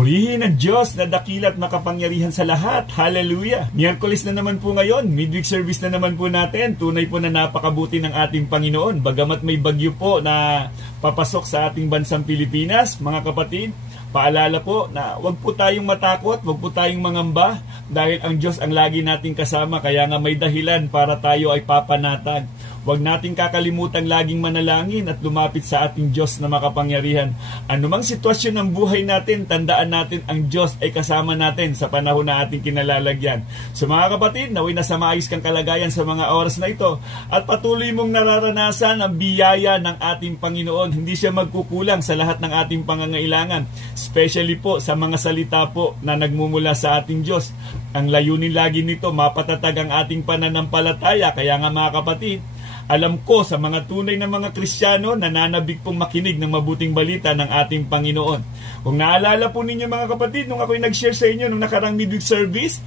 Purihin ang Diyos na dakila at makapangyarihan sa lahat. Hallelujah! Miyerkules na naman po ngayon. Midweek service na naman po natin. Tunay po na napakabuti ng ating Panginoon. Bagamat may bagyo po na papasok sa ating bansang Pilipinas, mga kapatid, paalala po na wag po tayong matakot, wag po tayong mangamba dahil ang Diyos ang lagi nating kasama. Kaya nga may dahilan para tayo ay papanatag. Huwag nating kakalimutan laging manalangin at lumapit sa ating Diyos na makapangyarihan. Anumang sitwasyon ng buhay natin, tandaan natin ang Diyos ay kasama natin sa panahon na ating kinalalagyan. So mga kapatid, naway nasa maayos kang kalagayan sa mga oras na ito at patuloy mong nararanasan ang biyaya ng ating Panginoon. Hindi siya magkukulang sa lahat ng ating pangangailangan, especially po sa mga salita po na nagmumula sa ating Diyos. Ang layunin lagi nito, mapatatag ang ating pananampalataya. Kaya nga mga kapatid, alam ko sa mga tunay na mga Kristiyano, nananabik pong makinig ng mabuting balita ng ating Panginoon. Kung naalala po ninyo mga kapatid, nung ako'y nag-share sa inyo nung nakarang midweek service,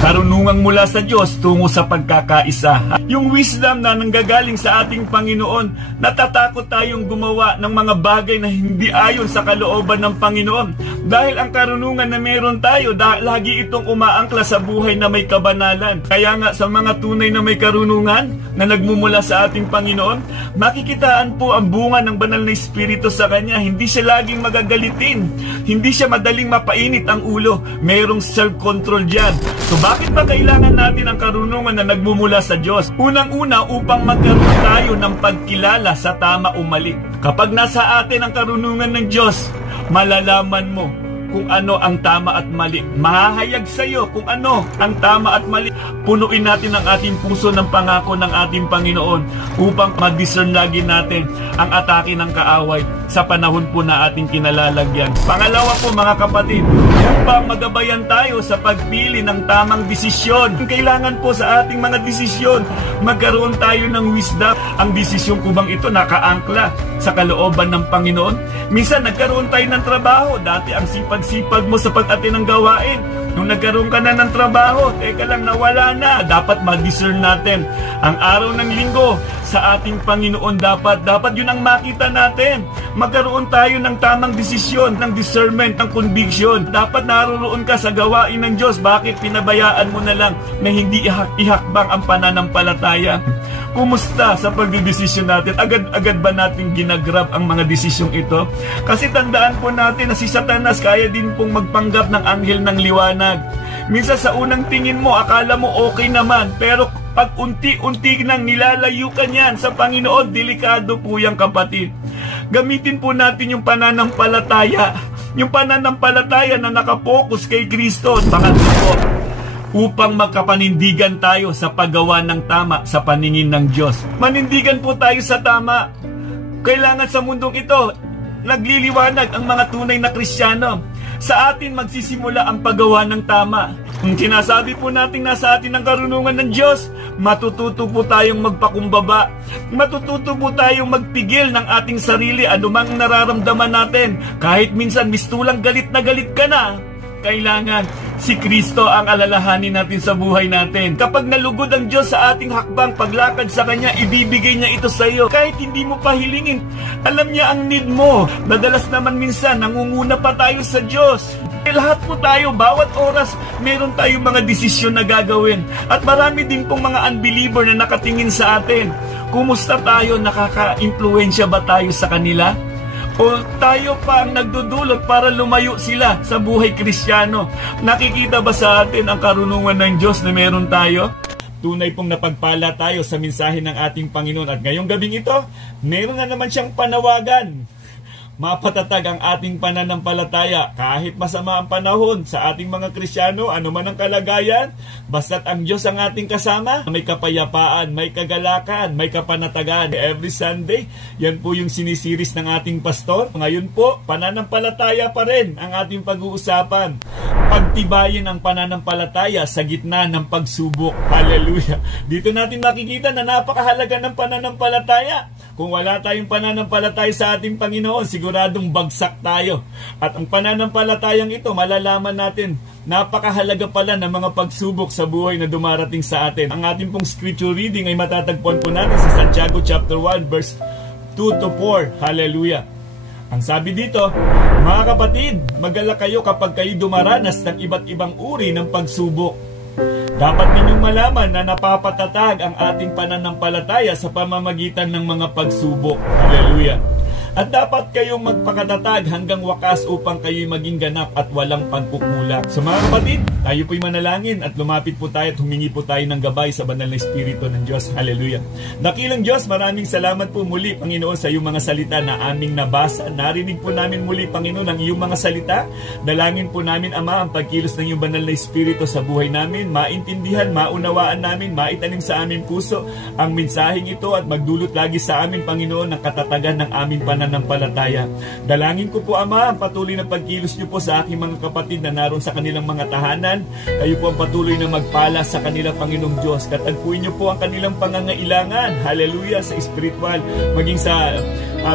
karunungang mula sa Diyos tungo sa pagkakaisa. Yung wisdom na nanggagaling sa ating Panginoon, natatakot tayong gumawa ng mga bagay na hindi ayon sa kalooban ng Panginoon. Dahil ang karunungan na meron tayo, lagi itong umaangkla sa buhay na may kabanalan. Kaya nga sa mga tunay na may karunungan na nagmumula sa ating Panginoon, makikitaan po ang bunga ng banal na Espiritu sa Kanya. Hindi siya laging magagalitin. Hindi siya madaling mapainit ang ulo. Mayroong self-control dyan. So bakit ba kailangan natin ang karunungan na nagmumula sa Diyos? Unang-una upang magkaroon tayo ng pagkilala sa tama o mali. Kapag nasa atin ang karunungan ng Diyos, malalaman mo kung ano ang tama at mali. Mahahayag sa iyo kung ano ang tama at mali. Punuin natin ang ating puso ng pangako ng ating Panginoon upang mag-discern lagi natin ang atake ng kaaway sa panahon po na ating kinalalagyan. Pangalawa po mga kapatid, upang magabayan tayo sa pagpili ng tamang desisyon. Kailangan po sa ating mga desisyon, magkaroon tayo ng wisdom. Ang desisyon ko bang ito nakaangkla sa kalooban ng Panginoon? Minsan nagkaroon tayo ng trabaho. Dati ang sipag-sipag mo sa pag-ate ng gawain. Nung nagkaroon ka na ng trabaho, teka lang, nawala na. Dapat ma-discern natin. Ang araw ng linggo sa ating Panginoon, dapat yun ang makita natin. Magkaroon tayo ng tamang desisyon, ng discernment, ng conviction. Dapat naroon ka sa gawain ng Diyos. Bakit pinabayaan mo na lang na hindi ihakbang ang pananampalataya? Kumusta sa pagdidesisyon natin? Agad-agad ba natin ginagrab ang mga desisyong ito? Kasi tandaan po natin na si Satanas kaya din pong magpanggap ng anghel ng liwanag. Minsan sa unang tingin mo, akala mo okay naman, pero pag unti-unti nang nilalayo ka niyan sa Panginoon, delikado po yan kapatid. Gamitin po natin yung pananampalataya. Yung pananampalataya na nakapokus kay Kristo. Pangatlo po, upang magkapanindigan tayo sa paggawa ng tama sa paningin ng Diyos. Manindigan po tayo sa tama. Kailangan sa mundong ito, nagliliwanag ang mga tunay na Kristiyano. Sa atin magsisimula ang paggawa ng tama. Kung sinasabi po natin nasa atin ang karunungan ng Diyos, matututo po tayong magpakumbaba. Matututo po tayong magpigil ng ating sarili anumang nararamdaman natin. Kahit minsan mistulang galit na galit ka na, kailangan si Kristo ang alalahanin natin sa buhay natin. Kapag nalugod ang Diyos sa ating hakbang paglakad sa Kanya, ibibigay niya ito sa iyo. Kahit hindi mo pa hilingin, alam niya ang need mo. Madalas naman minsan, nangunguna pa tayo sa Diyos. Lahat po tayo, bawat oras, meron tayong mga desisyon na gagawin. At marami din pong mga unbeliever na nakatingin sa atin. Kumusta tayo? Nakaka-impluensya ba tayo sa kanila? O tayo pa ang nagdudulot para lumayo sila sa buhay Kristiyano? Nakikita ba sa atin ang karunungan ng Diyos na meron tayo? Tunay pong napagpala tayo sa mensahe ng ating Panginoon. At ngayong gabing ito, meron na naman siyang panawagan. Mapatatag ang ating pananampalataya kahit masama ang panahon sa ating mga Kristiyano, ano man ang kalagayan, basta't ang Diyos ang ating kasama, may kapayapaan, may kagalakan, may kapanatagan. Every Sunday, yan po yung sinisiris ng ating pastor. Ngayon po, pananampalataya pa rin ang ating pag-uusapan. Pagtibayin ang pananampalataya sa gitna ng pagsubok. Hallelujah! Dito natin makikita na napakahalaga ng pananampalataya. Kung wala tayong pananampalataya sa ating Panginoon, siguradong bagsak tayo. At ang pananampalatayang ito, malalaman natin, napakahalaga pala ng mga pagsubok sa buhay na dumarating sa atin. Ang ating pong scripture reading ay matatagpuan po natin sa Santiago chapter 1 verse 2 to 4. Hallelujah! Ang sabi dito, mga kapatid, mag-alala kayo kapag kayo dumaranas ng iba't ibang uri ng pagsubok. Dapat ninyong malaman na napapatatag ang ating pananampalataya sa pamamagitan ng mga pagsubok. Hallelujah! At dapat kayong magpakatatag hanggang wakas upang kayo'y maging ganap at walang pagkukulang. So mga kapatid, tayo po'y manalangin at lumapit po tayo at humingi po tayo ng gabay sa banal na Espiritu ng Diyos. Hallelujah! Dakilang Diyos, maraming salamat po muli, Panginoon, sa iyong mga salita na aming nabasa. Narinig po namin muli, Panginoon, ang iyong mga salita. Dalangin po namin, Ama, ang pagkilos ng iyong banal na Espiritu sa buhay namin. Maintindihan, maunawaan namin, maitanim sa aming puso ang mensaheng ito at magdulot lagi sa amin, Panginoon, ng katatagan ng aming pananampalataya. Dalangin ko po, Ama, ang patuloy na pagkilos niyo po sa aking mga kapatid na naroon sa kanilang mga tahanan. Kayo po ang patuloy na magpala sa kanilang Panginoong Diyos. Katagpuin niyo po ang kanilang pangangailangan. Hallelujah! Sa spiritual, maging sa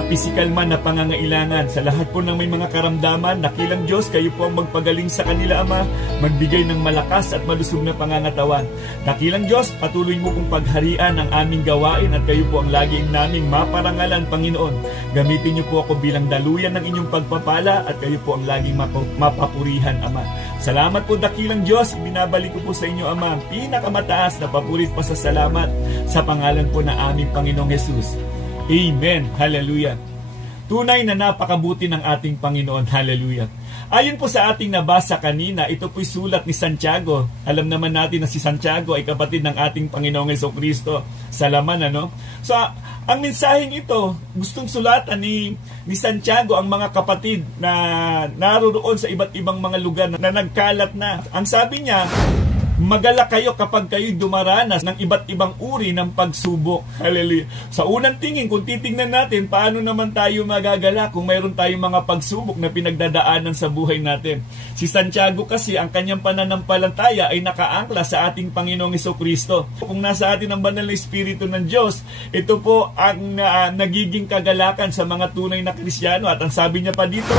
physical man na pangangailangan. Sa lahat po ng may mga karamdaman, dakilang Diyos, kayo po ang magpagaling sa kanila, Ama, magbigay ng malakas at malusog na pangangatawan. Dakilang Diyos, patuloy mo pong pagharian ang aming gawain at kayo po ang laging naming maparangalan, Panginoon. Gamitin niyo po ako bilang daluyan ng inyong pagpapala at kayo po ang laging mapapurihan, Ama. Salamat po, dakilang Diyos, ibinabalik ko po sa inyo, Ama, ang pinakamataas na papurit pa sa salamat sa pangalan po na aming Panginoong Jesus. Amen. Hallelujah. Tunay na napakabuti ng ating Panginoon. Hallelujah. Ayon po sa ating nabasa kanina, ito po'y sulat ni Santiago. Alam naman natin na si Santiago ay kapatid ng ating Panginoong Jesucristo. Sa laman, ano? So, ang mensaheng ito, gustong sulatan ni Santiago ang mga kapatid na naroon sa iba't ibang mga lugar na nagkalat na. Ang sabi niya, mag-alala kayo kapag kayo dumaranas ng iba't ibang uri ng pagsubok. Hallelujah. Sa unang tingin, kung titingnan natin, paano naman tayo magagala kung mayroon tayong mga pagsubok na pinagdadaanan sa buhay natin? Si Santiago kasi, ang kanyang pananampalataya ay nakaangkla sa ating Panginoong Jesucristo. Kung nasa atin ang banal na Espiritu ng Diyos, ito po ang nagiging kagalakan sa mga tunay na Kristiyano. At ang sabi niya pa dito,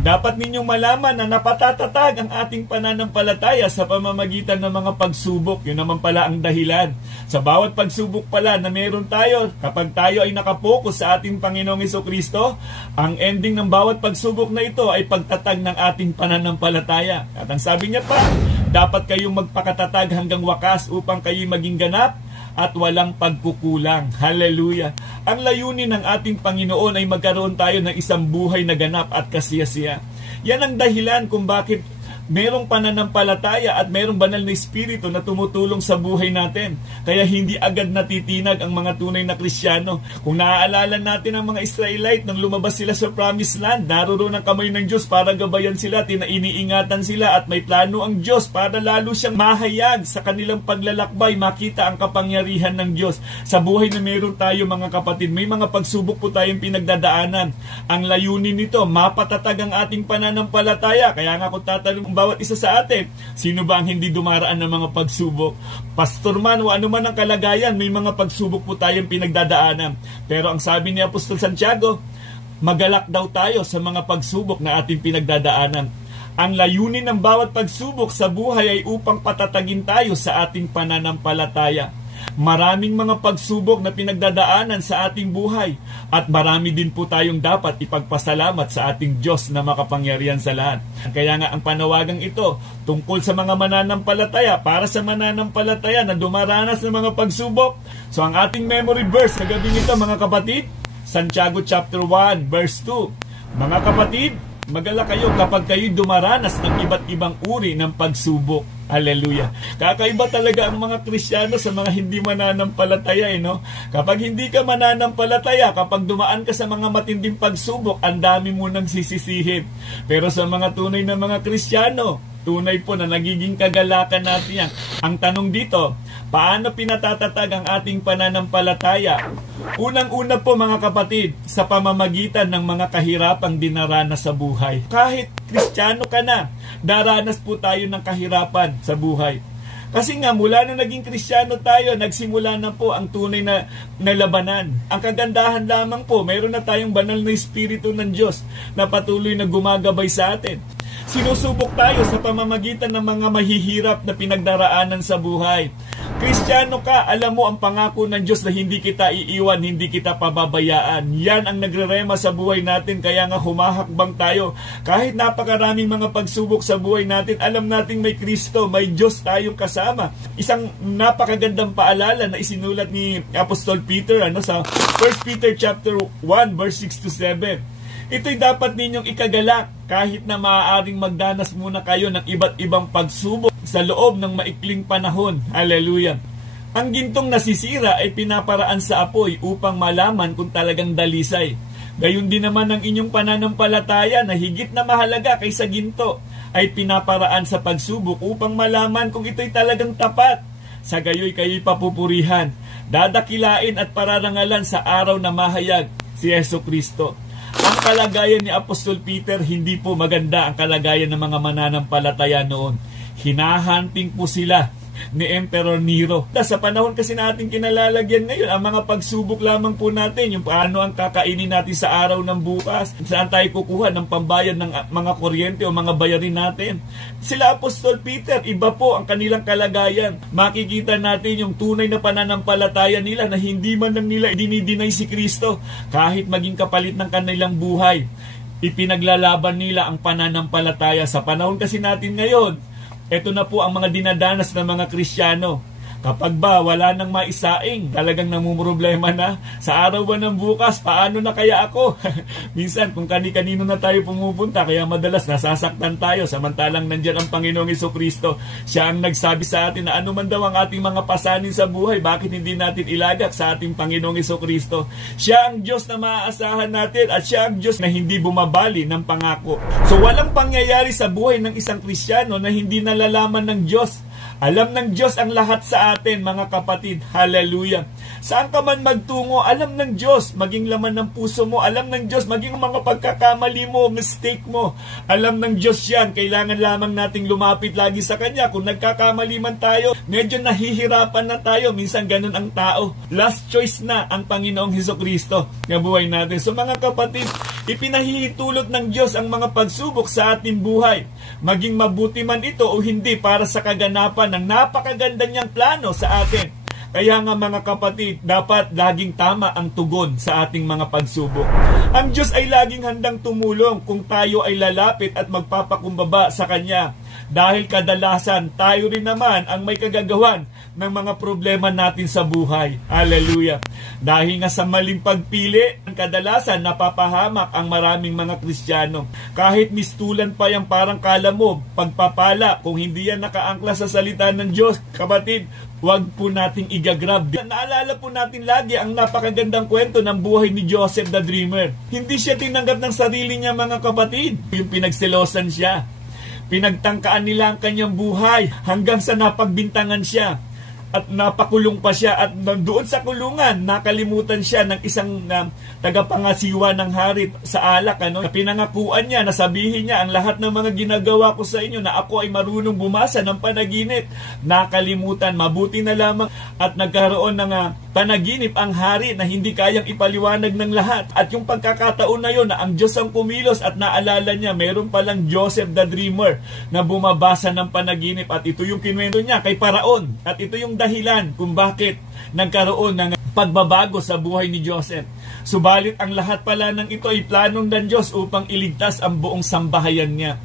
dapat ninyong malaman na napatatatag ang ating pananampalataya sa pamamagitan ng mga pagsubok. Yun naman pala ang dahilan. Sa bawat pagsubok pala na meron tayo, kapag tayo ay nakapokus sa ating Panginoong Jesucristo, ang ending ng bawat pagsubok na ito ay pagtatag ng ating pananampalataya. At ang sabi niya pa, dapat kayong magpakatatag hanggang wakas upang kayo maging ganap at walang pagkukulang. Hallelujah! Ang layunin ng ating Panginoon ay magkaroon tayo ng isang buhay na ganap at kasiyasiya. Yan ang dahilan kung bakit merong pananampalataya at merong banal na Espiritu na tumutulong sa buhay natin. Kaya hindi agad natitinag ang mga tunay na Kristiyano. Kung naaalala natin ang mga Israelite nang lumabas sila sa Promised Land, naroon ang kamay ng Diyos para gabayan sila, iniingatan sila at may plano ang Diyos para lalo siyang mahayag sa kanilang paglalakbay, makita ang kapangyarihan ng Diyos. Sa buhay na meron tayo mga kapatid, may mga pagsubok po tayong pinagdadaanan. Ang layunin nito, mapatatag ang ating pananampalataya. Kaya nga kung tatanong bawat isa sa atin, sino ba ang hindi dumaraan ng mga pagsubok? Pastor man o ano man ang kalagayan, may mga pagsubok po tayong pinagdadaanan. Pero ang sabi ni Apostol Santiago, magalak daw tayo sa mga pagsubok na ating pinagdadaanan. Ang layunin ng bawat pagsubok sa buhay ay upang patatagin tayo sa ating pananampalataya. Maraming mga pagsubok na pinagdadaanan sa ating buhay at marami din po tayong dapat ipagpasalamat sa ating Diyos na makapangyarihan sa lahat. Kaya nga ang panawagang ito tungkol sa mga mananampalataya, para sa mananampalataya na dumaranas ng mga pagsubok. So ang ating memory verse sa gabi nito mga kapatid, Santiago chapter 1 verse 2. Mga kapatid, mag-alala kayo kapag kayo dumaranas ng iba't ibang uri ng pagsubok. Hallelujah. Kakaiba talaga ang mga Kristiyano sa mga hindi mananampalataya, no? Kapag hindi ka mananampalataya, kapag dumaan ka sa mga matinding pagsubok, ang dami mo nang sisisihin. Pero sa mga tunay na mga Kristiyano, tunay po na nagiging kagalakan natin yan. Ang tanong dito, paano pinatatatag ang ating pananampalataya? Unang-una po mga kapatid, sa pamamagitan ng mga kahirapang dinaranas sa buhay. Kahit Kristiyano ka na, daranas po tayo ng kahirapan sa buhay. Kasi nga, mula nung naging Kristiyano tayo, nagsimula na po ang tunay na labanan. Ang kagandahan lamang po, mayroon na tayong banal na Espiritu ng Diyos na patuloy na gumagabay sa atin. Sinusubok tayo sa pamamagitan ng mga mahihirap na pinagdaraanan sa buhay. Kristiyano ka, alam mo ang pangako ng Diyos na hindi kita iiwan, hindi kita pababayaan. Yan ang nagrerema sa buhay natin, kaya nga humahakbang tayo. Kahit napakaraming mga pagsubok sa buhay natin, alam natin may Kristo, may Diyos tayong kasama. Isang napakagandang paalala na isinulat ni Apostol Peter sa 1 Peter chapter 1 verse 6 to 7. Ito'y dapat ninyong ikagalak kahit na maaaring magdanas muna kayo ng iba't ibang pagsubok sa loob ng maikling panahon. Hallelujah! Ang gintong nasisira ay pinaparaan sa apoy upang malaman kung talagang dalisay. Gayon din naman ang inyong pananampalataya na higit na mahalaga kaysa ginto ay pinaparaan sa pagsubok upang malaman kung ito'y talagang tapat. Sa gayoy kayo'y papupurihan, dadakilain at pararangalan sa araw na mahayag si Yesu Kristo. Ang kalagayan ni Apostol Peter, hindi po maganda ang kalagayan ng mga mananampalataya noon. Hinahanting po sila ni Emperor Nero. Sa panahon kasi natin kinalalagyan ngayon, ang mga pagsubok lamang po natin, yung paano ang kakainin natin sa araw ng bukas, saan tayo kukuha ng pambayad ng mga kuryente o mga bayarin natin. Sila Apostol Peter, iba po ang kanilang kalagayan. Makikita natin yung tunay na pananampalataya nila na hindi man lang nila dinidinay si Kristo kahit maging kapalit ng kanilang buhay. Ipinaglalaban nila ang pananampalataya. Sa panahon kasi natin ngayon, ito na po ang mga dinadanas ng mga Kristiyano. Kapag ba wala nang maisaing, talagang namumroblema na. Sa araw ba ng bukas, paano na kaya ako? Minsan, kung kani-kanino na tayo pumupunta, kaya madalas nasasaktan tayo. Samantalang nandyan ang Panginoong Jesucristo. Siya ang nagsabi sa atin na ano man daw ang ating mga pasanin sa buhay, bakit hindi natin ilagak sa ating Panginoong Jesucristo? Siya ang Diyos na maaasahan natin at siya ang Diyos na hindi bumabali ng pangako. So walang pangyayari sa buhay ng isang Kristiyano na hindi nalalaman ng Diyos. Alam ng Diyos ang lahat sa atin, mga kapatid. Hallelujah! Saan ka man magtungo, alam ng Diyos, maging laman ng puso mo. Alam ng Diyos, maging mga pagkakamali mo, mistake mo. Alam ng Diyos yan. Kailangan lamang nating lumapit lagi sa Kanya. Kung nagkakamali man tayo, medyo nahihirapan na tayo. Minsan ganun ang tao. Last choice na ang Panginoong Jesucristo na buhay natin. So mga kapatid, ipinahihintulot ng Diyos ang mga pagsubok sa ating buhay. Maging mabuti man ito o hindi, para sa kaganapan ng napakaganda niyang plano sa atin. Kaya nga mga kapatid, dapat laging tama ang tugon sa ating mga pagsubok. Ang Diyos ay laging handang tumulong kung tayo ay lalapit at magpapakumbaba sa Kanya. Dahil kadalasan, tayo rin naman ang may kagagawan ng mga problema natin sa buhay. Hallelujah! Dahil nga sa maling pagpili, ang kadalasan napapahamak ang maraming mga Kristiyano. Kahit mistulan pa yung parang kala mo, pagpapala, kung hindi yan nakaangkla sa salita ng Diyos, kapatid, huwag po nating igagrab. Naalala po natin lagi ang napakagandang kwento ng buhay ni Joseph the Dreamer. Hindi siya tinanggap ng sarili niya, mga kapatid. Yung pinagselosan siya. Pinagtangkaan nila ang kanyang buhay hanggang sa napagbintangan siya at napakulong pa siya, at doon sa kulungan nakalimutan siya ng isang tagapangasiwa ng hari sa alak, pinangakuan niya na sabihin niya ang lahat ng mga ginagawa ko sa inyo, na ako ay marunong bumasa ng panaginip. Nakalimutan, mabuti na lamang at nagkaroon ng panaginip ang hari na hindi kayang ipaliwanag ng lahat. At yung pagkakataon na yun na ang Diyos ang kumilos at naalala niya, meron palang Joseph the Dreamer na bumabasa ng panaginip, at ito yung kinuwento niya kay Paraon, at ito yung dahilan kung bakit nagkaroon ng pagbabago sa buhay ni Joseph. Subalit ang lahat pala ng ito ay planong ng Diyos upang iligtas ang buong sambahayan niya.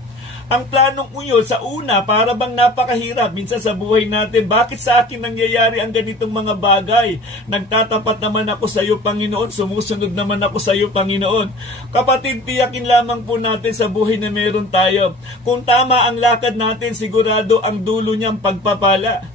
Ang planong unyo sa una, para bang napakahirap minsan sa buhay natin. Bakit sa akin nangyayari ang ganitong mga bagay? Nagtatapat naman ako sa iyo, Panginoon. Sumusunod naman ako sa iyo, Panginoon. Kapatid, tiyakin lamang po natin sa buhay na meron tayo. Kung tama ang lakad natin, sigurado ang dulo niyang pagpapala.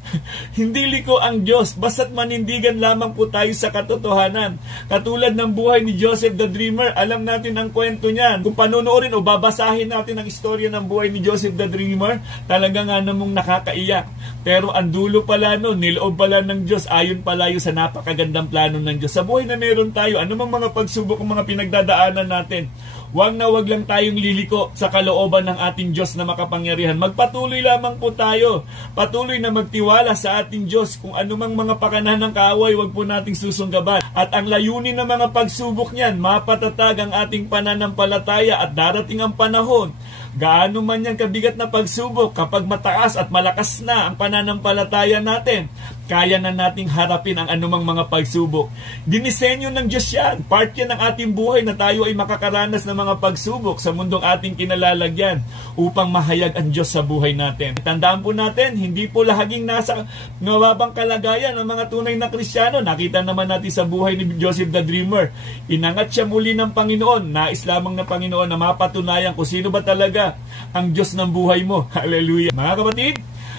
Hindi liko ang Diyos, basta't manindigan lamang po tayo sa katotohanan. Katulad ng buhay ni Joseph the Dreamer, alam natin ang kwento niyan. Kung panonoorin o babasahin natin ang istorya ng buhay ni Joseph the Dreamer, talaga nga namang nakakaiyak. Pero ang dulo pala no, niloob pala ng Diyos, ayon pala yun sa napakagandang plano ng Diyos. Sa buhay na meron tayo, anumang mga pagsubok, mga pinagdadaanan natin, wag na wag lang tayong liliko sa kalooban ng ating Diyos na makapangyarihan. Magpatuloy lamang po tayo. Patuloy na magtiwala sa ating Diyos. Kung anumang mga pakanahan ng kaaway, wag po nating susunggaban. At ang layunin ng mga pagsubok niyan, mapatatag ang ating pananampalataya, at darating ang panahon, gaano man yan kabigat na pagsubok, kapag mataas at malakas na ang pananampalataya natin, kaya na nating harapin ang anumang mga pagsubok. Dinisenyo ng Diyos yan. Part yan ng ating buhay na tayo ay makakaranas ng mga pagsubok sa mundong ating kinalalagyan upang mahayag ang Diyos sa buhay natin. Tandaan po natin, hindi po lahaging nasa mababang kalagayan ng mga tunay na Kristiyano. Nakita naman natin sa buhay ni Joseph the Dreamer. Inangat siya muli ng Panginoon, nais lamang ng Panginoon na mapatunayan kung sino ba talaga ang Diyos ng buhay mo. Hallelujah. Mga kapatid,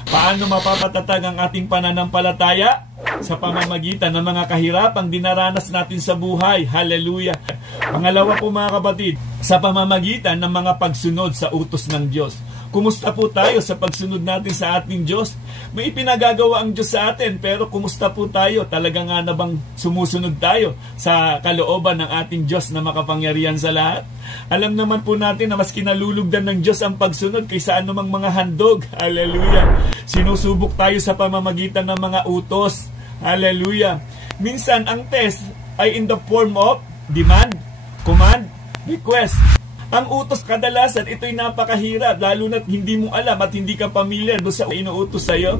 paano mapapatatag ang ating pananampalataya? Sa pamamagitan ng mga kahirapang dinaranas natin sa buhay. Hallelujah. Pangalawa po mga kapatid, sa pamamagitan ng mga pagsunod sa utos ng Diyos. Kumusta po tayo sa pagsunod natin sa ating Diyos? May ipinagagawa ang Diyos sa atin, pero kumusta po tayo? Talaga nga na bang sumusunod tayo sa kalooban ng ating Diyos na makapangyarihan sa lahat? Alam naman po natin na mas kinalulugdan ng Diyos ang pagsunod kaysa anumang mga handog. Hallelujah. Sinusubok tayo sa pamamagitan ng mga utos. Hallelujah. Minsan ang test ay in the form of demand, command, request. Ang utos kadalasan, ito'y napakahirap, lalo na't hindi mo alam at hindi ka familiar doon sa inuutos sa'yo.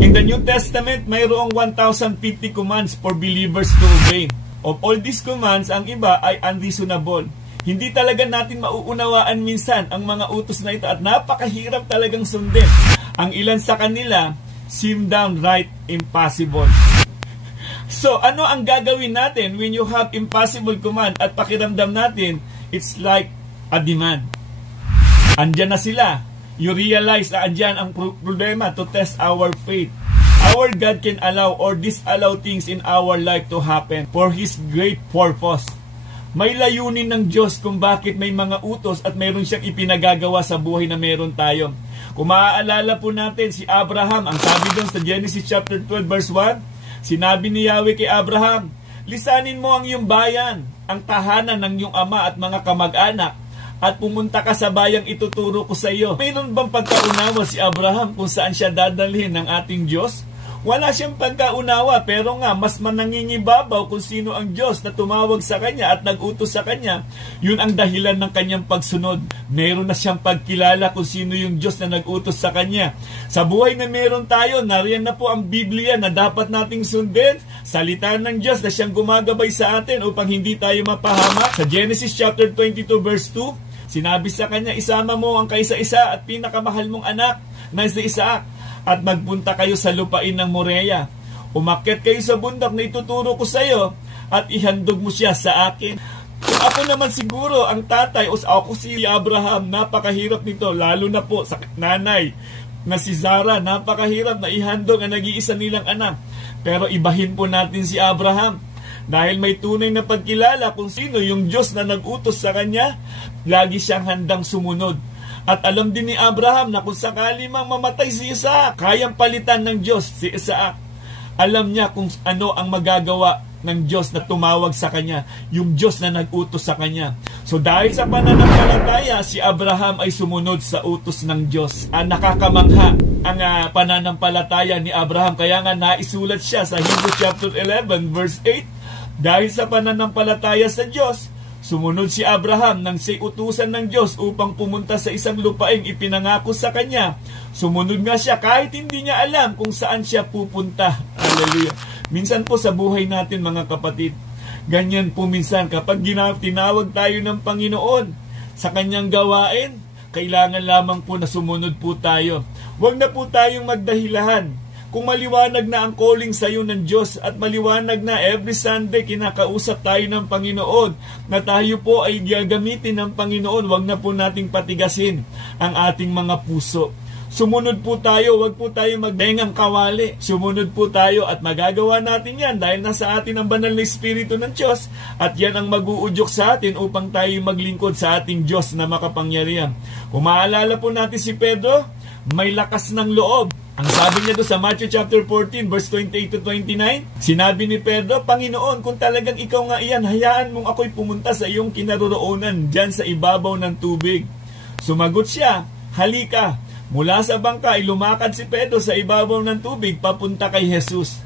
In the New Testament, mayroong 1,050 commands for believers to obey. Of all these commands, ang iba ay unreasonable. Hindi talaga natin mauunawaan minsan ang mga utos na ito at napakahirap talagang sundin. Ang ilan sa kanila, seem downright impossible. So, ano ang gagawin natin when you have impossible command at pakiramdam natin, it's like a demand. Andyan na sila. You realize na andyan ang problema to test our faith. Our God can allow or disallow things in our life to happen for His great purpose. May layunin ng Diyos kung bakit may mga utos at mayroon siyang ipinagagawa sa buhay na meron tayo. Kung maaalala po natin si Abraham, ang sabi doon sa Genesis chapter 12 verse 1, sinabi ni Yahweh kay Abraham, lisanin mo ang iyong bayan, ang tahanan ng iyong ama at mga kamag-anak, at pumunta ka sa bayang ituturo ko sa iyo. Mayroon bang pagkaunawa si Abraham kung saan siya dadalhin ng ating Diyos? Wala siyang pagkaunawa, pero nga mas manangingibabaw kung sino ang Diyos na tumawag sa kanya at nag-utos sa kanya. Yun ang dahilan ng kanyang pagsunod. Meron na siyang pagkilala kung sino yung Diyos na nag-utos sa kanya. Sa buhay na meron tayo, nariyan na po ang Biblia na dapat nating sundin. Salita ng Diyos na siyang gumagabay sa atin upang hindi tayo mapahamak. Sa Genesis chapter 22 verse 2, sinabi sa kanya, isama mo ang kaisa-isa at pinakamahal mong anak na si Isaac, at magpunta kayo sa lupain ng Morea. Umakyat kayo sa bundok na ituturo ko sa iyo at ihandog mo siya sa akin. Kung ako naman siguro ang tatay o ako si Abraham, napakahirap nito, lalo na po sa nanay na si Sarah, napakahirap na ihandog ang nag-iisa nilang anak. Pero ibahin po natin si Abraham. Dahil may tunay na pagkilala kung sino yung Diyos na nag-utos sa kanya, lagi siyang handang sumunod. At alam din ni Abraham na kung sakali mang mamatay si Isaac, kayang palitan ng Diyos si Isaac. Alam niya kung ano ang magagawa ng Diyos na tumawag sa kanya, yung Diyos na nag-utos sa kanya. So dahil sa pananampalataya, si Abraham ay sumunod sa utos ng Diyos. Nakakamangha ang pananampalataya ni Abraham. Kaya nga naisulat siya sa Hebrews chapter 11 verse 8, dahil sa pananampalataya sa Diyos, sumunod si Abraham nang siya'y utusan ng Diyos upang pumunta sa isang lupaing ipinangako sa kanya. Sumunod nga siya kahit hindi niya alam kung saan siya pupunta. Hallelujah. Minsan po sa buhay natin mga kapatid, ganyan po minsan kapag tinawag tayo ng Panginoon sa kanyang gawain, kailangan lamang po na sumunod po tayo. Huwag na po tayong magdahilahan. Kung maliwanag na ang calling sa iyo ng Diyos at maliwanag na every Sunday kinakausap tayo ng Panginoon na tayo po ay gagamitin ng Panginoon, wag na po nating patigasin ang ating mga puso. Sumunod po tayo, wag po tayo magbengang kawali. Sumunod po tayo at magagawa natin yan dahil nasa atin ang banal na Espiritu ng Diyos at yan ang mag-uudyok sa atin upang tayo maglingkod sa ating Diyos na makapangyarihan. Kung maalala po natin si Pedro, may lakas ng loob. Ang sabi niya doon sa Matthew chapter 14 verse 28 to 29, sinabi ni Pedro, Panginoon, kung talagang ikaw nga iyan, hayaan mong ako'y pumunta sa iyong kinaroroonan dyan sa ibabaw ng tubig. Sumagot siya, halika. Mula sa bangka ay lumakad si Pedro sa ibabaw ng tubig papunta kay Jesus.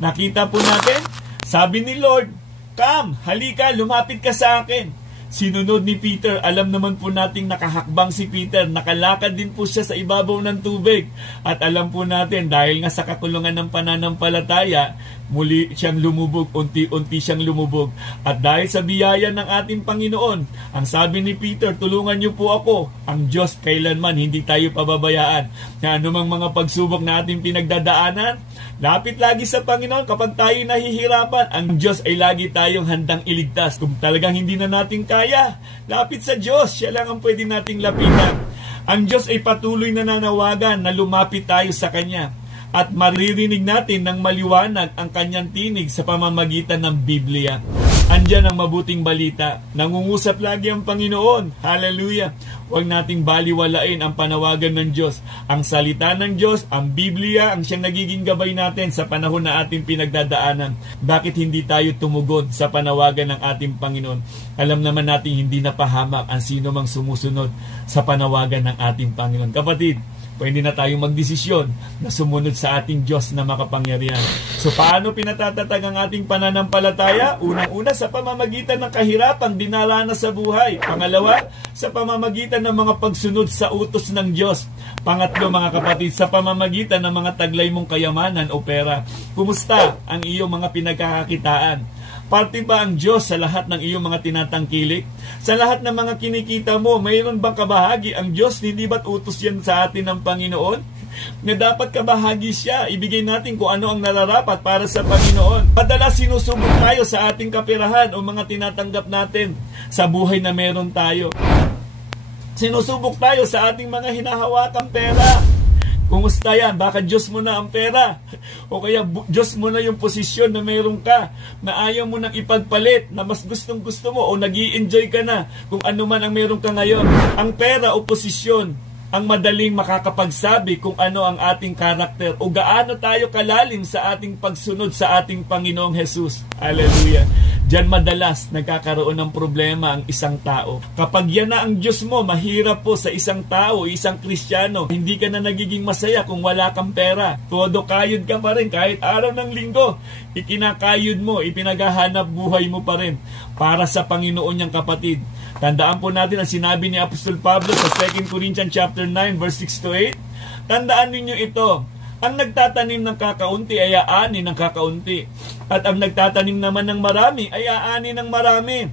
Nakita po natin, sabi ni Lord, come, halika, lumapit ka sa akin. sinunod ni Peter. Alam naman po nating nakahakbang si Peter, nakalakad din po siya sa ibabaw ng tubig. At alam po natin, dahil nga sa kakulungan ng pananampalataya, muli siyang lumubog, unti-unti siyang lumubog. At dahil sa biyaya ng ating Panginoon, ang sabi ni Peter, tulungan niyo po ako. Ang Diyos kailanman hindi tayo pababayaan. Na anumang mga pagsubok na ating pinagdadaanan, lapit lagi sa Panginoon. Kapag tayo nahihirapan, ang Diyos ay lagi tayong handang iligtas. Kung talagang hindi na natin kaya, lapit sa Diyos. Siya lang ang pwede nating lapitan. Ang Diyos ay patuloy na nanawagan na lumapit tayo sa Kanya. At maririnig natin ng maliwanag ang Kanyang tinig sa pamamagitan ng Biblia. Andyan ang mabuting balita. Nangungusap lagi ang Panginoon. Hallelujah! Huwag nating baliwalain ang panawagan ng Diyos. Ang salita ng Diyos, ang Biblia, ang siyang nagiging gabay natin sa panahon na ating pinagdadaanan. Bakit hindi tayo tumugon sa panawagan ng ating Panginoon? Alam naman natin hindi napahamak ang sino mang sumusunod sa panawagan ng ating Panginoon. Kapatid, pwede na tayong magdesisyon na sumunod sa ating Diyos na makapangyarihan. So paano pinatatatag ang ating pananampalataya? Unang-una, sa pamamagitan ng kahirapang dinaranas sa buhay. Pangalawa, sa pamamagitan ng mga pagsunod sa utos ng Diyos. Pangatlo, mga kapatid, sa pamamagitan ng mga taglay mong kayamanan o pera. Kumusta ang iyong mga pinagkakakitaan? Parte ba ang Diyos sa lahat ng iyong mga tinatangkilik? Sa lahat ng mga kinikita mo, mayroon bang kabahagi ang Diyos? Hindi ba't utos yan sa atin ng Panginoon? Na dapat kabahagi siya, ibigay natin kung ano ang nararapat para sa Panginoon. Madalas sinusubok tayo sa ating kapirahan o mga tinatanggap natin sa buhay na meron tayo. Sinusubok tayo sa ating mga hinahawakang pera. Kumusta yan? Baka Diyos mo na ang pera. O kaya Diyos mo na yung posisyon na mayroon ka, na ayaw mo nang ipagpalit, na mas gustong gusto mo o nag-i-enjoy ka na kung ano man ang mayroon ka ngayon. Ang pera o posisyon ang madaling makakapagsabi kung ano ang ating karakter o gaano tayo kalalim sa ating pagsunod sa ating Panginoong Jesus. Hallelujah! Diyan madalas nagkakaroon ng problema ang isang tao. Kapag yan na ang Diyos mo, mahirap po sa isang tao, isang Kristiyano. Hindi ka na nagiging masaya kung wala kang pera. Todo kayod ka pa rin kahit araw ng linggo. Ikinakayod mo, ipinaghahanap buhay mo pa rin para sa Panginoon niyang kapatid. Tandaan po natin ang sinabi ni Apostol Pablo sa 2 Corinthians chapter 9 verse 6 to 8. Tandaan ninyo ito. Ang nagtatanim ng kakaunti ay aani ng kakaunti. At ang nagtatanim naman ng marami ay aani ng marami.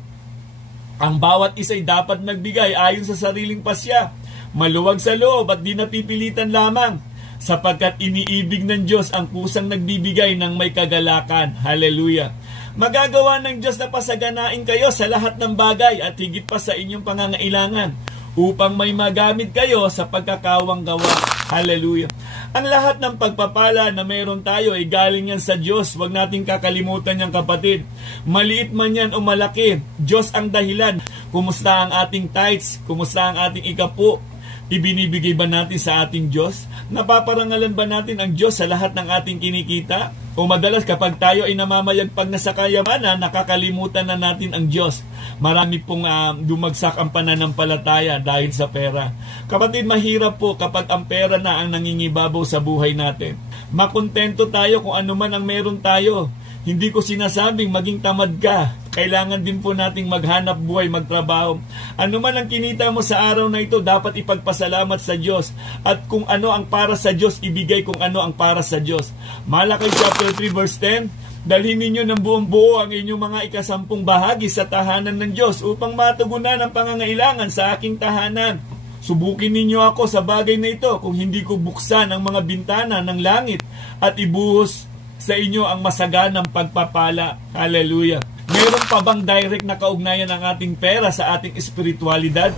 Ang bawat isa ay dapat magbigay ayon sa sariling pasya. Maluwag sa loob at di napipilitan lamang. Sapagkat iniibig ng Diyos ang kusang nagbibigay ng may kagalakan. Hallelujah! Magagawa ng Diyos na pasaganain kayo sa lahat ng bagay at higit pa sa inyong pangangailangan upang may magamit kayo sa pagkakawang gawa. Hallelujah! Ang lahat ng pagpapala na mayroon tayo ay galing yan sa Diyos. Huwag nating kakalimutan yan, kapatid. Maliit man yan o malaki, Diyos ang dahilan. Kumusta ang ating tithes? Kumusta ang ating ikapo? Ibinibigay ba natin sa ating Diyos? Napaparangalan ba natin ang Diyos sa lahat ng ating kinikita? O madalas kapag tayo ay namamayagpag na sa kayamanan, nakakalimutan na natin ang Diyos. Marami pong dumagsak ang pananampalataya dahil sa pera. Kapatid, mahirap po kapag ang pera na ang nangingibabaw sa buhay natin. Makontento tayo kung ano man ang meron tayo. Hindi ko sinasabing maging tamad ka. Kailangan din po nating maghanap buhay, magtrabaho. Ano man ang kinita mo sa araw na ito, dapat ipagpasalamat sa Diyos. At kung ano ang para sa Diyos, ibigay kung ano ang para sa Diyos. Malakay chapter 3 verse 10, dalhin ninyo ng buong buo ang inyong mga ikasampung bahagi sa tahanan ng Diyos upang matugunan ang pangangailangan sa aking tahanan. Subukin ninyo ako sa bagay na ito kung hindi ko buksan ang mga bintana ng langit at ibuhos sa inyo ang masaganang pagpapala. Hallelujah! Meron pa bang direct na kaugnayan ng ating pera sa ating espiritualidad?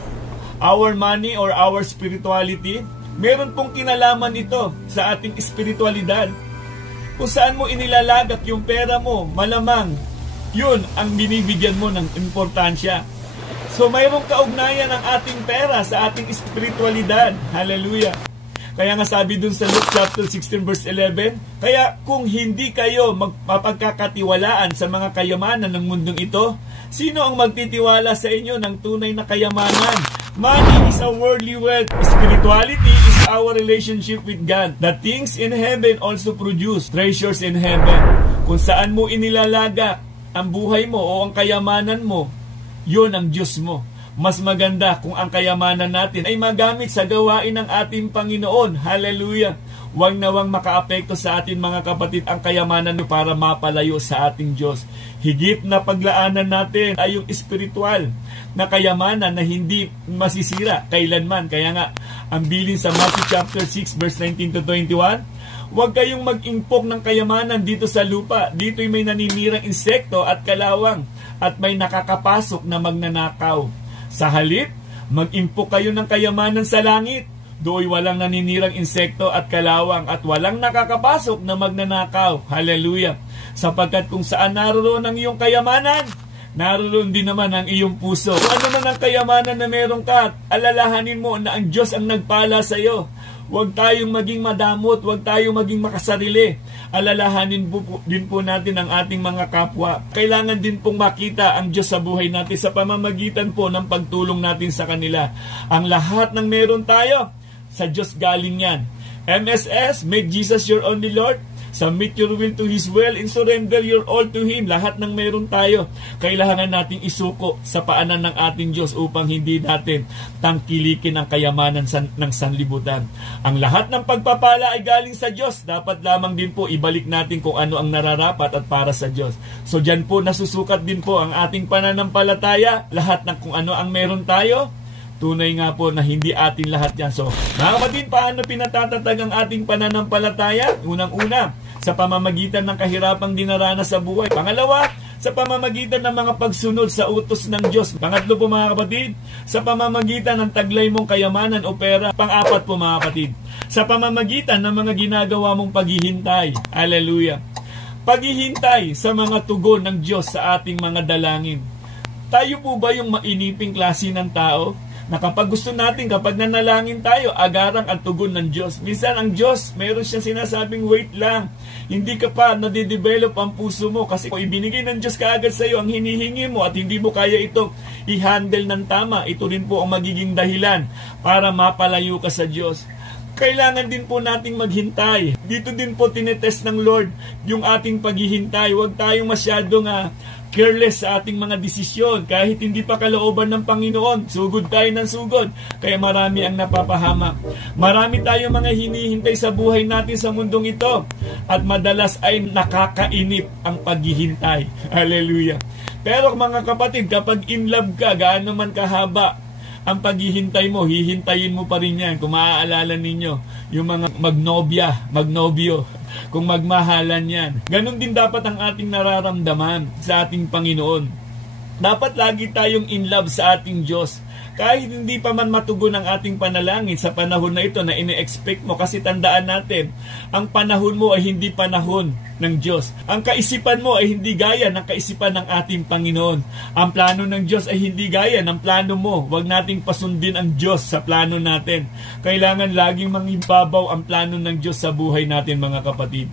Our money or our spirituality? Meron pong kinalaman ito sa ating espiritualidad. Kung saan mo inilalagak yung pera mo, malamang yun ang binibigyan mo ng importansya. So mayroong kaugnayan ng ating pera sa ating espiritualidad. Hallelujah! Kaya nga sabi dun sa Luke chapter 16 verse 11, kaya kung hindi kayo magpapagkakatiwalaan sa mga kayamanan ng mundong ito, sino ang magtitiwala sa inyo ng tunay na kayamanan? Money is a worldly wealth. Spirituality is our relationship with God. The things in heaven also produce treasures in heaven. Kung saan mo inilalagak ang buhay mo o ang kayamanan mo, yun ang Diyos mo. Mas maganda kung ang kayamanan natin ay magamit sa gawain ng ating Panginoon. Hallelujah! Huwag nawang makaapekto sa atin mga kapatid ang kayamanan para mapalayo sa ating Diyos. Higit na paglaanan natin ay yung espiritual na kayamanan na hindi masisira kailanman. Kaya nga, ang bilin sa Matthew chapter 6 verse 19 to 21, huwag kayong mag-impok ng kayamanan dito sa lupa. Dito'y may naninirang insekto at kalawang at may nakakapasok na magnanakaw. Sa halip, mag-impok kayo ng kayamanan sa langit. Do'y walang naninirang insekto at kalawang at walang nakakapasok na magnanakaw. Hallelujah! Sapagkat kung saan naroon ang iyong kayamanan, naroon din naman ang iyong puso. Kung ano man ang kayamanan na meron ka, alalahanin mo na ang Diyos ang nagpala sa iyo. Huwag tayong maging madamot, huwag tayong maging makasarili. Alalahanin din po natin ang ating mga kapwa. Kailangan din pong makita ang Diyos sa buhay natin sa pamamagitan po ng pagtulong natin sa kanila. Ang lahat ng meron tayo, sa Diyos galing yan. MSS, make Jesus your only Lord. Submit your will to His will and surrender your all to Him. Lahat ng meron tayo, kailangan nating isuko sa paanan ng ating Diyos upang hindi natin tangkilikin ang kayamanan ng sanlibutan. Ang lahat ng pagpapala ay galing sa Diyos. Dapat lamang din po ibalik natin kung ano ang nararapat at para sa Diyos. So dyan po nasusukat din po ang ating pananampalataya. Lahat ng kung ano ang meron tayo, tunay nga po na hindi atin lahat yan. So, mga kapatid, paano pinatatatag ang ating pananampalataya? Unang-una, sa pamamagitan ng kahirapang dinaranas sa buhay. Pangalawa, sa pamamagitan ng mga pagsunod sa utos ng Diyos. Pangatlo po mga kapatid, sa pamamagitan ng taglay mong kayamanan o pera. Pang-apat po mga kapatid, sa pamamagitan ng mga ginagawa mong paghihintay. Hallelujah! Paghihintay sa mga tugon ng Diyos sa ating mga dalangin. Tayo po ba yung mainiping klase ng tao na kapag gusto natin, kapag nanalangin tayo, agarang ang tugon ng Diyos? Minsan ang Diyos, mayroon siyang sinasabing, wait lang, hindi ka pa nadidevelop ang puso mo kasi kung ibinigay ng Diyos kaagad sa iyo ang hinihingi mo at hindi mo kaya ito i-handle ng tama, ito rin po ang magiging dahilan para mapalayo ka sa Diyos. Kailangan din po nating maghintay. Dito din po tinetest ng Lord yung ating paghihintay. Huwag tayong masyadong careless sa ating mga desisyon. Kahit hindi pa kalooban ng Panginoon, sugod tayo ng sugod. Kaya marami ang napapahamak. Marami tayong mga hinihintay sa buhay natin sa mundong ito. At madalas ay nakakainip ang paghihintay. Hallelujah! Pero mga kapatid, kapag in love ka, gaano man kahaba ang paghihintay mo, hihintayin mo pa rin yan. Kung maaalala ninyo, yung mga magnobyo, kung magmahalan yan. Ganon din dapat ang ating nararamdaman sa ating Panginoon. Dapat lagi tayong in love sa ating Diyos. Kahit hindi pa man matugon ang ating panalangin sa panahon na ito na ine-expect mo, kasi tandaan natin, ang panahon mo ay hindi panahon ng Diyos. Ang kaisipan mo ay hindi gaya ng kaisipan ng ating Panginoon. Ang plano ng Diyos ay hindi gaya ng plano mo. Huwag nating pasundin ang Diyos sa plano natin. Kailangan laging mangibabaw ang plano ng Diyos sa buhay natin mga kapatid.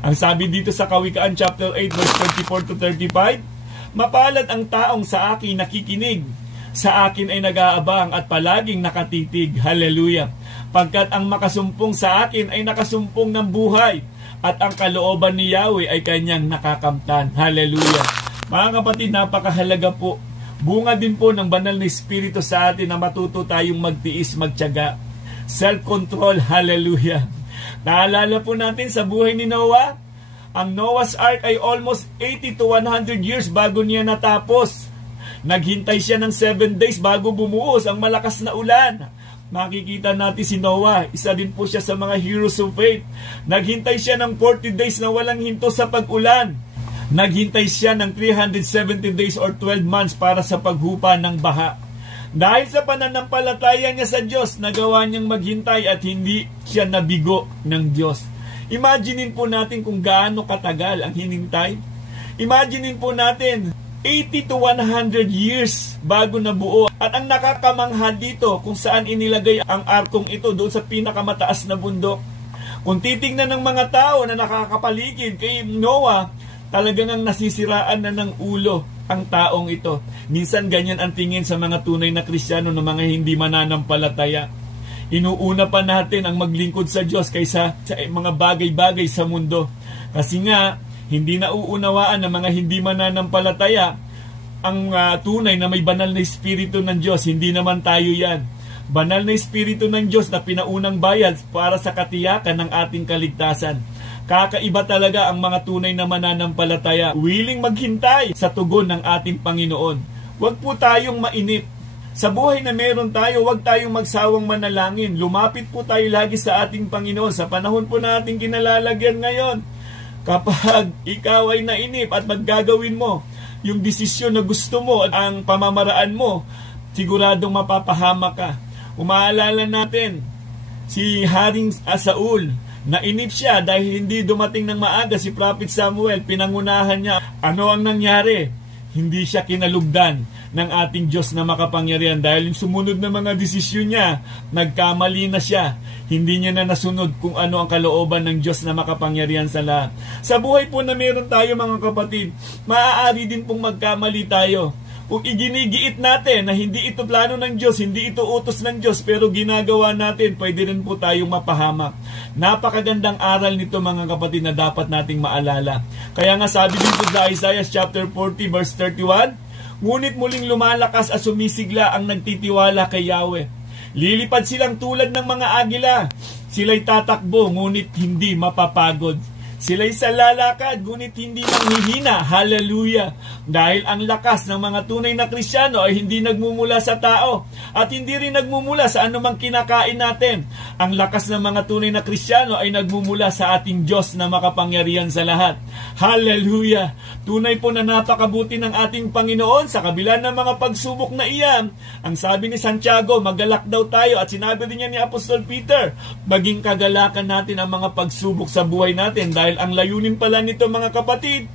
Ang sabi dito sa Kawikaan chapter 8 verse 24 to 35, mapalad ang taong sa akin nakikinig, sa akin ay nag-aabang at palaging nakatitig. Hallelujah! Pagkat ang makasumpong sa akin ay nakasumpong ng buhay, at ang kalooban ni Yahweh ay kanyang nakakamtan. Hallelujah! Mga kapatid, napakahalaga po. Bunga din po ng banal na Espiritu sa atin na matuto tayong magtiis, magtiyaga. Self-control. Hallelujah! Naalala po natin sa buhay ni Noah, ang Noah's Ark ay almost 80 to 100 years bago niya natapos. Naghintay siya ng 7 days bago bumuhos ang malakas na ulan. Makikita natin si Noah, isa din po siya sa mga heroes of faith. Naghintay siya ng 40 days na walang hinto sa pag-ulan. Naghintay siya ng 370 days or 12 months para sa paghupa ng baha. Dahil sa pananampalataya niya sa Diyos, nagawa niyang maghintay at hindi siya nabigo ng Diyos. Imaginein po natin kung gaano katagal ang hinintay. Imaginein po natin 80 to 100 years bago nabuo. At ang nakakamangha dito kung saan inilagay ang arkong ito, doon sa pinakamataas na bundok. Kung titingnan ng mga tao na nakakapaligid kay Noah, talagang ang nasisiraan na ng ulo ang taong ito. Minsan ganyan ang tingin sa mga tunay na Kristiyano na mga hindi mananampalataya. Inuuna pa natin ang maglingkod sa Diyos kaysa sa mga bagay-bagay sa mundo. Kasi nga, hindi nauunawaan ng mga hindi mananampalataya ang tunay na may banal na Espiritu ng Diyos. Hindi naman tayo yan. Banal na Espiritu ng Diyos na pinaunang bayad para sa katiyakan ng ating kaligtasan. Kakaiba talaga ang mga tunay na mananampalataya, willing maghintay sa tugon ng ating Panginoon. Huwag po tayong mainip. Sa buhay na meron tayo, huwag tayong magsawang manalangin. Lumapit po tayo lagi sa ating Panginoon sa panahon po na ating kinalalagyan ngayon. Kapag ikaw ay nainip at maggagawin mo yung desisyon na gusto mo at ang pamamaraan mo, siguradong mapapahama ka. Umaalala natin si Haring Saul, nainip siya dahil hindi dumating ng maaga si Prophet Samuel, pinangunahan niya. Ano ang nangyari? Hindi siya kinalugdan ng ating Diyos na makapangyarihan dahil yung sumunod na mga desisyon niya, nagkamali na siya. Hindi niya na nasunod kung ano ang kalooban ng Diyos na makapangyarihan sa lahat. Sa buhay po na meron tayo mga kapatid, maaari din pong magkamali tayo. Kung iginigiit natin na hindi ito plano ng Diyos, hindi ito utos ng Diyos, pero ginagawa natin, pwede rin po tayong mapahamak. Napakagandang aral nito mga kapatid na dapat nating maalala. Kaya nga sabi dito sa Isaiah chapter 40 verse 31, ngunit muling lumalakas at sumisigla ang nagtitiwala kay Yahweh. Lilipad silang tulad ng mga agila. Sila'y tatakbo, ngunit hindi mapapagod. Sila'y sa lalakad, ngunit hindi nanghihina. Hallelujah! Dahil ang lakas ng mga tunay na Kristiyano ay hindi nagmumula sa tao at hindi rin nagmumula sa anumang kinakain natin. Ang lakas ng mga tunay na Kristiyano ay nagmumula sa ating Diyos na makapangyarihan sa lahat. Hallelujah! Tunay po na napakabuti ng ating Panginoon sa kabila ng mga pagsubok na iyan. Ang sabi ni Santiago, magalak daw tayo, at sinabi din niya ni Apostol Peter, maging kagalakan natin ang mga pagsubok sa buhay natin dahil ang layunin pala nito mga kapatid,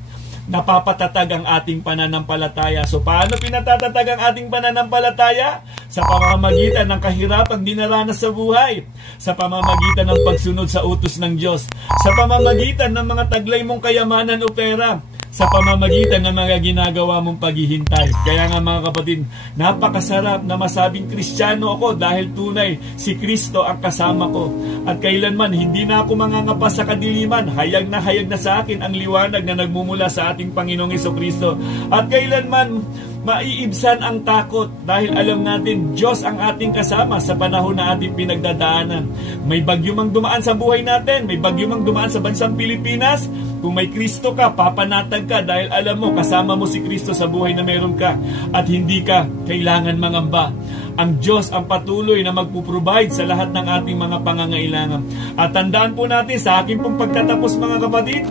napapatatag ang ating pananampalataya. So paano pinatatatag ang ating pananampalataya? Sa pamamagitan ng kahirapang dinaranas sa buhay, sa pamamagitan ng pagsunod sa utos ng Diyos, sa pamamagitan ng mga taglay mong kayamanan o pera, sa pamamagitan ng mga ginagawa mong paghihintay. Kaya nga mga kapatid, napakasarap na masabing Kristiyano ako dahil tunay si Kristo ang kasama ko. At kailanman hindi na ako mangangapa sa kadiliman, hayag na sa akin ang liwanag na nagmumula sa ating Panginoong Hesukristo. At kailanman maiibsan ang takot dahil alam natin Diyos ang ating kasama sa panahon na ating pinagdadaanan. May bagyo mang dumaan sa buhay natin, may bagyo mang dumaan sa bansang Pilipinas. Kung may Kristo ka, papanatag ka dahil alam mo, kasama mo si Kristo sa buhay na meron ka at hindi ka kailangan mangamba. Ang Diyos ang patuloy na magpuprovide sa lahat ng ating mga pangangailangan. At tandaan po natin sa akin pong pagtatapos mga kapatid,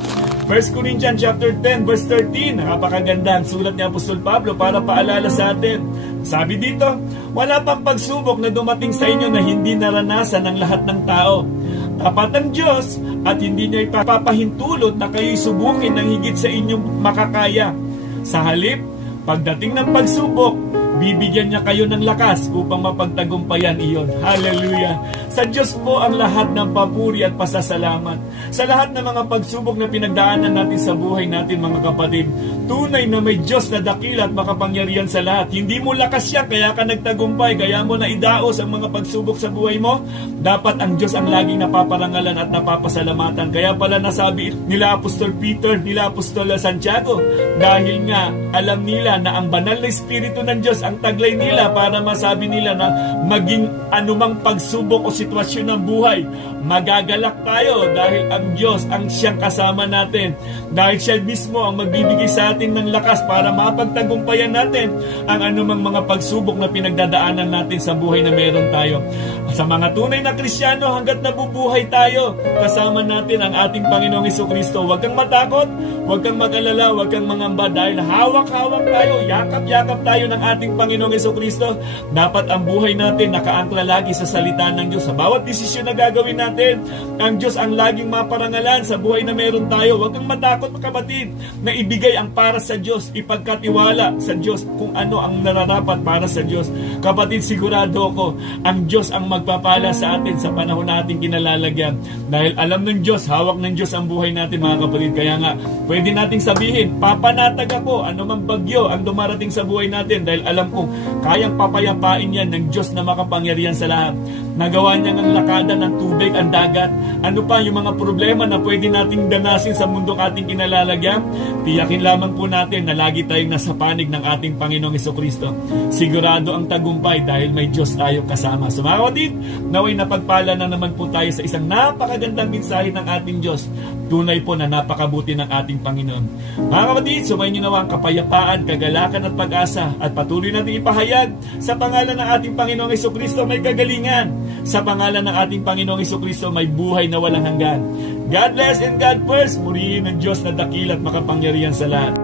1 Corinthians chapter 10 verse 13, napakaganda ang sulat ni Apostol Pablo para paalala sa atin. Sabi dito, wala pang pagsubok na dumating sa inyo na hindi naranasan ng lahat ng tao. Tapat ang Diyos at hindi niya ipapahintulot na kayo'y subukin ng higit sa inyong makakaya. Sa halip, pagdating ng pagsubok, bibigyan niya kayo ng lakas upang mapagtagumpayan iyon. Hallelujah! Sa Diyos po ang lahat ng papuri at pasasalamat. Sa lahat ng mga pagsubok na pinagdaanan natin sa buhay natin mga kapatid, tunay na may Diyos na dakila at makapangyarihan sa lahat. Hindi mo lakas yan, kaya ka nagtagumpay, kaya mo na idaos ang mga pagsubok sa buhay mo. Dapat ang Diyos ang laging napaparangalan at napapasalamatan. Kaya pala nasabi nila Apostol Peter, nila Apostol Santiago, dahil nga alam nila na ang banal na Espiritu ng Diyos ang taglay nila para masabi nila na maging anumang pagsubok o sitwasyon ng buhay, magagalak tayo dahil ang Diyos ang siyang kasama natin. Dahil siya mismo ang magbibigay sa atin ng lakas para mapagtagumpayan natin ang anumang mga pagsubok na pinagdadaanan natin sa buhay na meron tayo. Sa mga tunay na Kristiyano, hanggat nabubuhay tayo, kasama natin ang ating Panginoong Hesukristo. Huwag kang matakot, huwag kang mag-alala, huwag kang mangamba dahil hawak-hawak tayo, yakap-yakap tayo ng ating Panginoong Hesukristo. Dapat ang buhay natin nakaangkla lagi sa salita ng Diyos. Sa bawat desisyon na gagawin natin, ang Diyos ang laging maparangalan sa buhay na meron tayo. Huwag kang matakot kapatid na ibigay ang para sa Diyos, ipagkatiwala sa Diyos kung ano ang nararapat para sa Diyos. Kapatid, sigurado ako, ang Diyos ang magpapala sa atin sa panahon natin kinalalagyan. Dahil alam ng Diyos, hawak ng Diyos ang buhay natin mga kapatid. Kaya nga, pwede nating sabihin, papanatag ako, anumang bagyo ang dumarating sa buhay natin dahil alam kong kayang papayapain yan ng Diyos na makapangyarihan sa lahat. Nagawa niya ng lakada ng tubig, ang dagat. Ano pa yung mga problema na pwede nating danasin sa mundong ating kinalalagyan? Tiyakin lamang po natin na lagi tayong nasa panig ng ating Panginoong Hesukristo. Sigurado ang tagumpay dahil may Diyos tayong kasama. So mga kapatid, naway napagpala na naman po tayo sa isang napakagandang mensahe ng ating Diyos. Tunay po na napakabuti ng ating Panginoon. Mga kapatid, sumayin niyo naman kapayapaan, kagalakan at pag-asa at patuloy natin ipahayag sa pangalan ng ating Panginoong Hesukristo may kagalingan. Sa pangalan ng ating Panginoong Hesukristo may buhay na walang hanggan. God bless and God first. Murihin ng Diyos na dakil at makapangyarihan sa lahat.